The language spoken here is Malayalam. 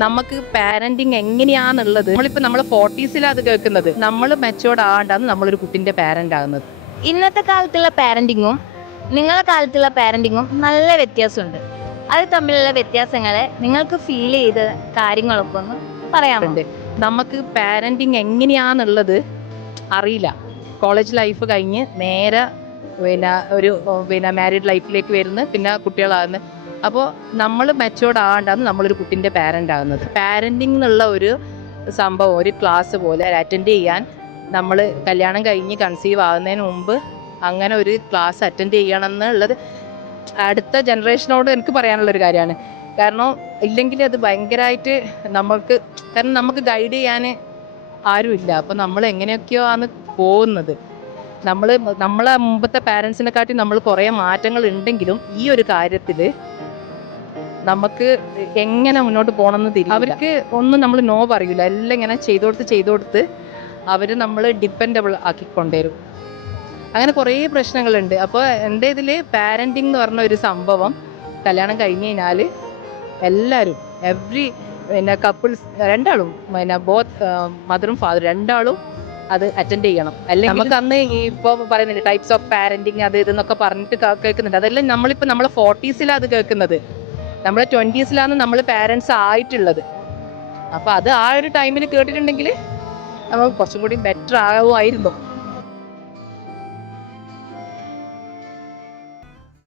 നമുക്ക് പാരന്റിങ് എങ്ങനെയാന്നുള്ളത് നമ്മളിപ്പോൾ നമ്മൾ 40s അത് കേൾക്കുന്നത്. നമ്മൾ മെച്ചോർഡ് ആകണ്ടാന്ന് നമ്മളൊരു കുട്ടിന്റെ പാരന്റ് ആകുന്നത്. ഇന്നത്തെ കാലത്തുള്ള പാരന്റിങ്ങും നിങ്ങളുടെ കാലത്തുള്ള പാരന്റിങ്ങും നല്ല വ്യത്യാസമുണ്ട്. അത് തമ്മിലുള്ള വ്യത്യാസങ്ങളെ നിങ്ങൾക്ക് ഫീൽ ചെയ്ത കാര്യങ്ങളൊക്കെ ഒന്ന് പറയാറുണ്ട്. നമുക്ക് പാരന്റിങ് എങ്ങനെയാന്നുള്ളത് അറിയില്ല. കോളേജ് ലൈഫ് കഴിഞ്ഞ് നേരെ മാരീഡ് ലൈഫിലേക്ക് വരുന്നു, പിന്നെ കുട്ടികളാകുന്നു. അപ്പോൾ നമ്മൾ മെച്ചോർഡ് ആകണ്ടാന്ന് നമ്മളൊരു കുട്ടിൻ്റെ പാരന്റ് ആകുന്നത്. പാരന്റിങ് എന്നുള്ള ഒരു സംഭവം ഒരു ക്ലാസ് പോലെ അറ്റൻഡ് ചെയ്യാൻ നമ്മൾ കല്യാണം കഴിഞ്ഞ് കൺസീവ് ആകുന്നതിന് മുമ്പ് അങ്ങനെ ഒരു ക്ലാസ് അറ്റൻഡ് ചെയ്യണം എന്നുള്ളത് അടുത്ത ജനറേഷനോട് എനിക്ക് പറയാനുള്ളൊരു കാര്യമാണ്. കാരണം ഇല്ലെങ്കിൽ അത് ഭയങ്കരമായിട്ട് നമുക്ക് ഗൈഡ് ചെയ്യാൻ ആരുമില്ല. അപ്പോൾ നമ്മൾ എങ്ങനെയൊക്കെയോ ആണ് പോകുന്നത്. നമ്മളെ മുമ്പത്തെ പാരൻസിനെക്കാട്ടി നമ്മൾ കുറേ മാറ്റങ്ങൾ ഉണ്ടെങ്കിലും ഈ ഒരു കാര്യത്തിൽ നമുക്ക് എങ്ങനെ മുന്നോട്ട് പോകണമെന്ന് തിരിയും. അവർക്ക് ഒന്നും നമ്മൾ നോ പറയൂല. എല്ലാം ഇങ്ങനെ ചെയ്തു കൊടുത്ത് അവർ നമ്മൾ ഡിപ്പെൻഡബിൾ ആക്കിക്കൊണ്ടുവരും. അങ്ങനെ കുറേ പ്രശ്നങ്ങളുണ്ട്. അപ്പോൾ എൻ്റെ ഇതിൽ പാരൻറ്റിങ് എന്ന് പറഞ്ഞ ഒരു സംഭവം കല്യാണം കഴിഞ്ഞ് കഴിഞ്ഞാൽ എല്ലാവരും കപ്പിൾസ് രണ്ടാളും ബോത്ത് മദറും ഫാദറും രണ്ടാളും അത് അറ്റൻഡ് ചെയ്യണം. അല്ലെങ്കിൽ നമുക്ക് അന്ന് ഇപ്പോൾ പറയുന്നുണ്ട് ടൈപ്സ് ഓഫ് പാരന്റിങ് അത് ഇതെന്നൊക്കെ പറഞ്ഞിട്ട് കേൾക്കുന്നുണ്ട്. അതെല്ലാം നമ്മളിപ്പോൾ നമ്മളെ 40s അത് കേൾക്കുന്നത്. നമ്മളെ 20s നമ്മൾ പാരൻസ് ആയിട്ടുള്ളത്. അപ്പോൾ അത് ആ ഒരു ടൈമിൽ കേട്ടിട്ടുണ്ടെങ്കിൽ നമുക്ക് കുറച്ചും കൂടി ബെറ്റർ ആകുമായിരുന്നു.